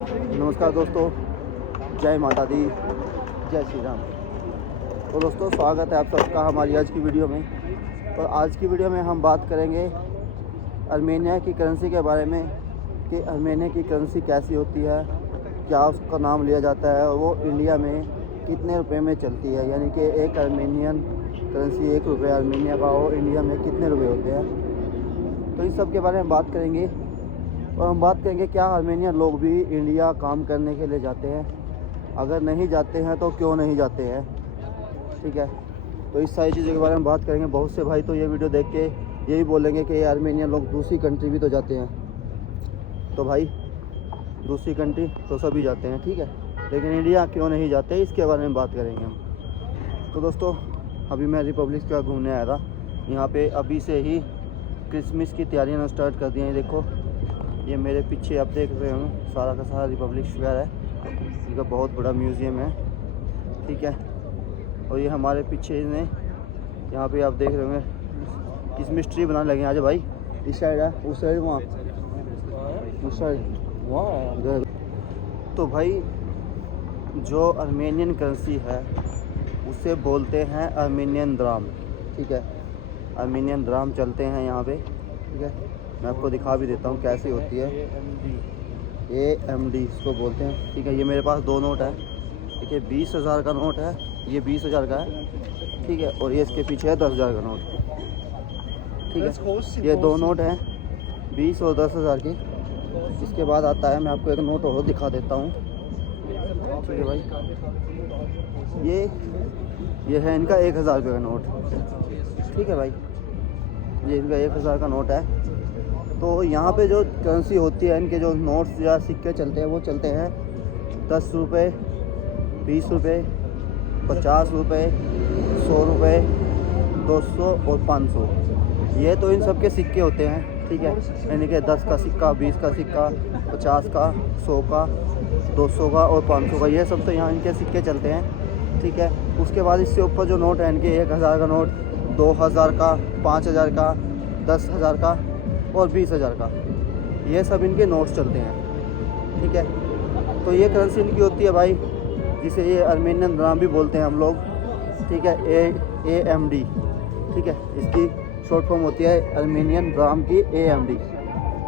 नमस्कार दोस्तों, जय माता दी, जय श्री राम। तो दोस्तों, स्वागत है आप सबका हमारी आज की वीडियो में। और आज की वीडियो में हम बात करेंगे आर्मेनिया की करेंसी के बारे में कि आर्मेनिया की करेंसी कैसी होती है, क्या उसका नाम लिया जाता है और वो इंडिया में कितने रुपए में चलती है। यानी कि एक आर्मेनियन करेंसी 1 रुपये आर्मेनिया का और इंडिया में कितने रुपये होते हैं। तो इस सब के बारे में बात करेंगे। और हम बात करेंगे क्या आर्मेनियन लोग भी इंडिया काम करने के लिए जाते हैं, अगर नहीं जाते हैं तो क्यों नहीं जाते हैं। ठीक है, तो इस सारी चीज़ों के बारे में बात करेंगे। बहुत से भाई तो ये वीडियो देख के यही बोलेंगे कि आर्मेनियन लोग दूसरी कंट्री भी तो जाते हैं। तो भाई दूसरी कंट्री तो सभी जाते हैं, ठीक है, लेकिन इंडिया क्यों नहीं जाते, इसके बारे में बात करेंगे हम। तो दोस्तों, अभी मैं रिपब्लिक का घूमने आया था। यहाँ पे अभी से ही क्रिसमस की तैयारियाँ स्टार्ट कर दी हैं। देखो, ये मेरे पीछे आप देख रहे हो, सारा का सारा रिपब्लिक स्क्वायर है। इनका बहुत बड़ा म्यूज़ियम है, ठीक है। और ये हमारे पीछे ने यहाँ पे आप देख रहे होंगे क्रिसमस ट्री बनाने लगे। आज भाई इस साइड है, उस साइड वहाँ, उस साइड वहाँ। तो भाई जो आर्मेनियन करेंसी है उसे बोलते हैं आर्मेनियन द्राम, ठीक है। आर्मेनियन द्राम चलते हैं यहाँ पे, ठीक है। मैं आपको दिखा भी देता हूँ कैसी होती है। AMD इसको बोलते हैं, ठीक है। ये मेरे पास 2 नोट है, ठीक है। 20,000 का नोट है, ये 20,000 का है, ठीक है। और ये इसके पीछे है 10,000 का नोट, ठीक है। ये 2 नोट हैं, 20 और 10,000 की। इसके बाद आता है, मैं आपको एक नोट और दिखा देता हूँ, ठीक है भाई। ये है इनका 1,000 रुपये का नोट, ठीक है भाई। ये इनका 1,000 का नोट है। तो यहाँ पे जो करेंसी होती है, इनके जो नोट्स या सिक्के चलते हैं वो चलते हैं 10 रुपये, 20 रुपये, 50 रुपये, 100 रुपये, 200 और 500। ये तो इन सब के सिक्के होते हैं, ठीक है। यानी कि 10 का सिक्का, 20 का सिक्का, 50 का, 100 का, 200 का और 500 का, ये सब तो यहाँ इनके सिक्के चलते हैं, ठीक है। उसके बाद इससे ऊपर जो नोट है इनके 1,000 का नोट, 2,000 का, 5,000 का, 10,000 का और 20,000 का, ये सब इनके नोट्स चलते हैं, ठीक है। तो ये करेंसी इनकी होती है भाई, जिसे ये आर्मेनियन द्राम भी बोलते हैं हम लोग, ठीक है। AMD, ठीक है। इसकी शॉर्ट फॉर्म होती है आर्मेनियन द्राम की AMD,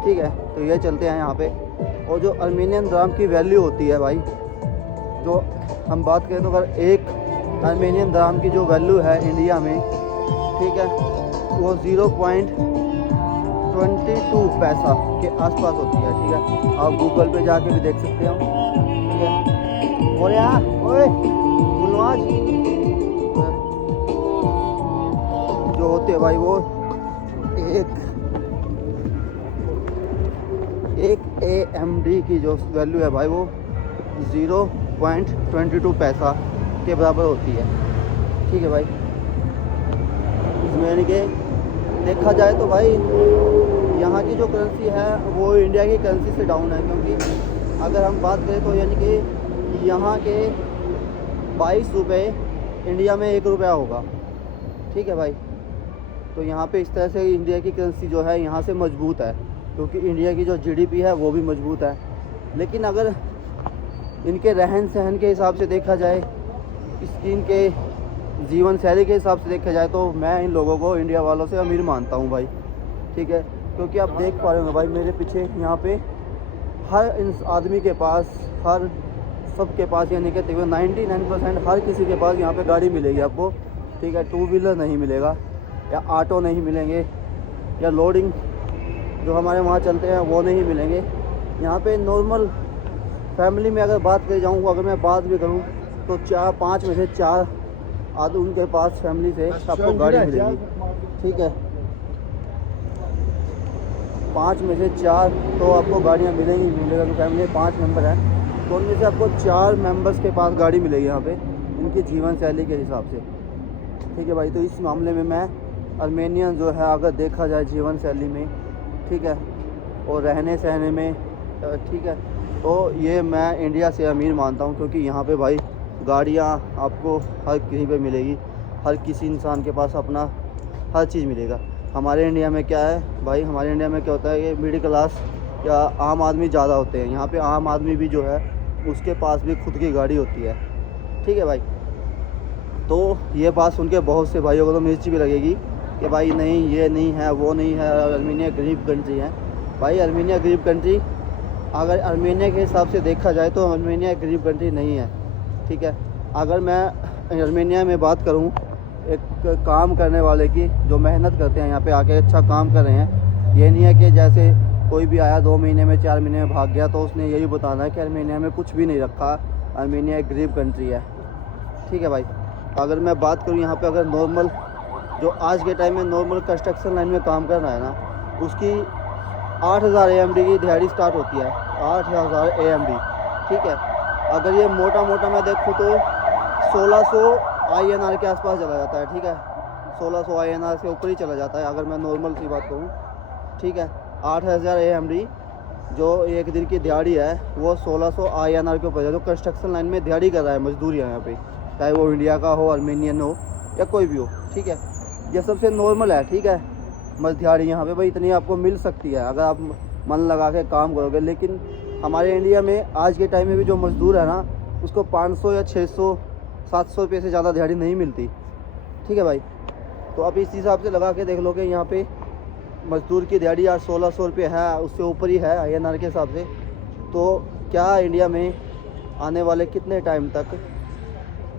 ठीक है। तो ये चलते हैं यहाँ पे। और जो आर्मेनियन द्राम की वैल्यू होती है भाई, जो हम बात करें तो अगर एक आर्मेनियन द्राम की जो वैल्यू है इंडिया में, ठीक है, वो 0.22 पैसा के आसपास होती है, ठीक है। आप गूगल पे जाके भी देख सकते हो, ठीक है। और यार ओए गुलवाज जो होते हैं भाई, वो एक AMD की जो वैल्यू है भाई, वो 0.22 पैसा के बराबर होती है, ठीक है भाई। इसमें यानी कि देखा जाए तो भाई यहाँ की जो करेंसी है वो इंडिया की करेंसी से डाउन है, क्योंकि अगर हम बात करें तो यानी कि यहाँ के 22 रुपये इंडिया में 1 रुपया होगा, ठीक है भाई। तो यहाँ पे इस तरह से इंडिया की करेंसी जो है यहाँ से मजबूत है, क्योंकि इंडिया की जो GDP है वो भी मजबूत है। लेकिन अगर इनके रहन सहन के हिसाब से देखा जाए, इनके जीवन शैली के हिसाब से देखा जाए, तो मैं इन लोगों को इंडिया वालों से अमीर मानता हूँ भाई, ठीक है। क्योंकि आप देख पा रहे हो भाई मेरे पीछे, यहाँ पे हर आदमी के पास, हर सबके पास, यानी कि तकरीबन 99% हर किसी के पास यहाँ पे गाड़ी मिलेगी आपको, ठीक है। 2 व्हीलर नहीं मिलेगा, या ऑटो नहीं मिलेंगे, या लोडिंग जो हमारे वहाँ चलते हैं वो नहीं मिलेंगे। यहाँ पे नॉर्मल फैमिली में अगर बात कर जाऊँ, अगर मैं बात भी करूँ तो 5 में से 4 आदमी उनके पास फैमिली से आपको गाड़ी मिलेगी, ठीक है। 5 में से 4 तो आपको गाड़ियाँ मिलेंगी मिलेगा। तो फैमिली में 5 मेंबर हैं, तो उनमें से आपको 4 मेंबर्स के पास गाड़ी मिलेगी यहाँ पे, उनकी जीवन शैली के हिसाब से, ठीक है भाई। तो इस मामले में मैं आर्मेनियन जो है, अगर देखा जाए जीवन शैली में, ठीक है, और रहने सहने में, ठीक है, तो ये मैं इंडिया से अमीर मानता हूँ, क्योंकि यहाँ पे भाई गाड़ियाँ आपको हर कहीं पे मिलेगी, हर किसी इंसान के पास अपना हर चीज़ मिलेगा। हमारे इंडिया में क्या है भाई, हमारे इंडिया में क्या होता है कि मिडिल क्लास या आम आदमी ज़्यादा होते हैं। यहाँ पे आम आदमी भी जो है उसके पास भी खुद की गाड़ी होती है, ठीक है भाई। तो ये बात सुन के बहुत से भाइयों को तो मिर्ची भी लगेगी कि भाई नहीं, ये नहीं है, वो नहीं है, आर्मीनिया गरीब कंट्री है। भाई आर्मीनिया गरीब कंट्री, अगर आर्मीनिया के हिसाब से देखा जाए तो आर्मीनिया गरीब कंट्री नहीं है, ठीक है। अगर मैं आर्मीनिया में बात करूँ एक काम करने वाले की, जो मेहनत करते हैं यहाँ पे आके अच्छा काम कर रहे हैं, ये नहीं है कि जैसे कोई भी आया 2 महीने में 4 महीने में भाग गया तो उसने यही बताना है कि आर्मीनिया में कुछ भी नहीं रखा, आर्मीनिया एक गरीब कंट्री है, ठीक है भाई। अगर मैं बात करूँ यहाँ पे, अगर नॉर्मल जो आज के टाइम में नॉर्मल कंस्ट्रक्शन लाइन में काम कर रहा है ना, उसकी 8000 AMD की दिहाड़ी स्टार्ट होती है, 8000 AMD, ठीक है। अगर ये मोटा मोटा मैं देखूँ तो 1600 INR के आसपास चला जाता है, ठीक है। 1600 INR से ऊपर ही चला जाता है अगर मैं नॉर्मल सी बात करूँ, ठीक है। 8000 AMD जो एक दिन की दिहाड़ी है वो 1600 INR के ऊपर है। जो कंस्ट्रक्शन लाइन में दिहाड़ी कर रहा है, मजदूर यहाँ पे, चाहे वो इंडिया का हो, आर्मेनियन हो या कोई भी हो, ठीक है। ये सबसे नॉर्मल है, ठीक है। दिहाड़ी यहाँ पे भाई इतनी आपको मिल सकती है अगर आप मन लगा के काम करोगे। लेकिन हमारे इंडिया में आज के टाइम में भी जो मजदूर है ना, उसको 500 या 600 700 रुपये से ज़्यादा दिहाड़ी नहीं मिलती, ठीक है भाई। तो आप इस हिसाब से लगा के देख लो कि यहाँ पे मजदूर की दिहाड़ी आज 1600 रुपये है, उससे ऊपर ही है INR के हिसाब से। तो क्या इंडिया में आने वाले कितने टाइम तक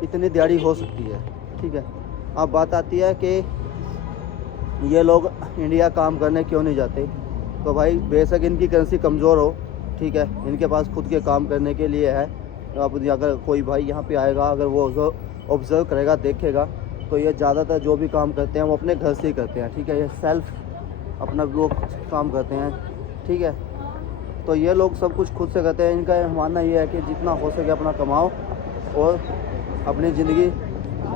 इतनी दिहाड़ी हो सकती है, ठीक है। अब बात आती है कि ये लोग इंडिया काम करने क्यों नहीं जाते। तो भाई बेशक इनकी करेंसी कमज़ोर हो, ठीक है, इनके पास खुद के काम करने के लिए है। अब अगर कोई भाई यहाँ पे आएगा, अगर वो ऑब्ज़र्व करेगा, देखेगा, तो ये ज़्यादातर जो भी काम करते हैं वो अपने घर से ही करते हैं, ठीक है। ये सेल्फ अपना लोग काम करते हैं, ठीक है। तो ये लोग सब कुछ खुद से करते हैं। इनका मानना ये है कि जितना हो सके अपना कमाओ और अपनी ज़िंदगी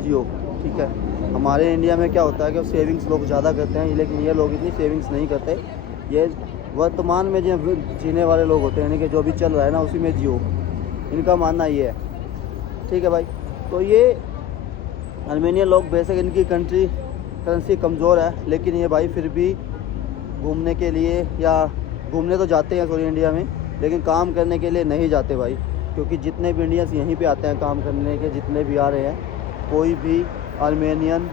जियो, ठीक है। हमारे इंडिया में क्या होता है कि सेविंग्स लोग ज़्यादा करते हैं, लेकिन ये लोग इतनी सेविंग्स नहीं करते। ये वर्तमान में जो जीने वाले लोग होते हैं, यानी कि जो भी चल रहा है ना उसी में जियो, इनका मानना ये है, ठीक है भाई। तो ये आर्मेनियन लोग बेशक इनकी करेंसी कमज़ोर है, लेकिन ये भाई फिर भी घूमने के लिए, या घूमने तो जाते हैं सॉरी इंडिया में, लेकिन काम करने के लिए नहीं जाते भाई। क्योंकि जितने भी इंडियंस यहीं पे आते हैं काम करने के, जितने भी आ रहे हैं, कोई भी आर्मेनियन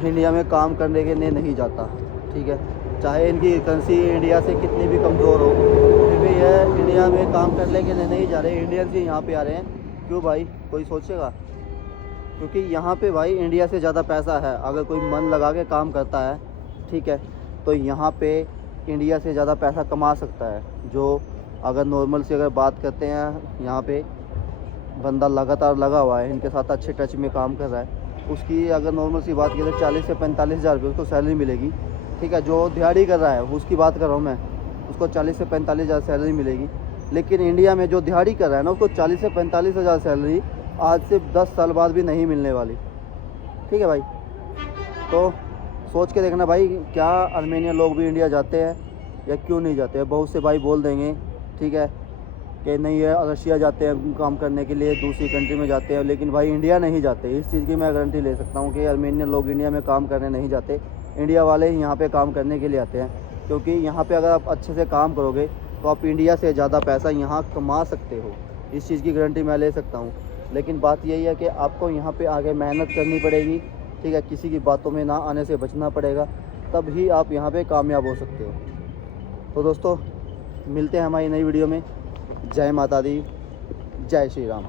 इंडिया में काम करने के लिए नहीं जाता, ठीक है। चाहे इनकी करेंसी इंडिया से कितनी भी कमज़ोर हो, फिर भी यह इंडिया में काम करने के लिए नहीं जा रहे। इंडियंस ही यहाँ पे आ रहे हैं। क्यों भाई, कोई सोचेगा? क्योंकि यहाँ पे भाई इंडिया से ज़्यादा पैसा है। अगर कोई मन लगा के काम करता है, ठीक है, तो यहाँ पे इंडिया से ज़्यादा पैसा कमा सकता है। जो अगर नॉर्मल से अगर बात करते हैं, यहाँ पे बंदा लगातार लगा हुआ है, इनके साथ अच्छे टच में काम कर रहा है, उसकी अगर नॉर्मल सी बात करें तो 40 से 45 हज़ार रुपये उसको सैलरी मिलेगी, ठीक है। जो दिहाड़ी कर रहा है उसकी बात कर रहा हूँ मैं, उसको 40 से 45 हज़ार सैलरी मिलेगी। लेकिन इंडिया में जो दिहाड़ी कर रहा है ना, उसको 40 से 45 हज़ार सैलरी आज से 10 साल बाद भी नहीं मिलने वाली, ठीक है भाई। तो सोच के देखना भाई, क्या आर्मेनियन लोग भी इंडिया जाते हैं या क्यों नहीं जाते हैं। बहुत से भाई बोल देंगे, ठीक है, कि नहीं ये रशिया जाते हैं काम करने के लिए, दूसरी कंट्री में जाते हैं, लेकिन भाई इंडिया नहीं जाते। इस चीज़ की मैं गारंटी ले सकता हूँ कि आर्मेनियन लोग इंडिया में काम करने नहीं जाते। इंडिया वाले ही यहाँ पे काम करने के लिए आते हैं, क्योंकि यहाँ पे अगर आप अच्छे से काम करोगे तो आप इंडिया से ज़्यादा पैसा यहाँ कमा सकते हो। इस चीज़ की गारंटी मैं ले सकता हूँ। लेकिन बात यही है कि आपको यहाँ पे आगे मेहनत करनी पड़ेगी, ठीक है, किसी की बातों में ना आने से बचना पड़ेगा, तब ही आप यहाँ पे कामयाब हो सकते हो। तो दोस्तों मिलते हैं हमारी नई वीडियो में। जय माता दी, जय श्री राम।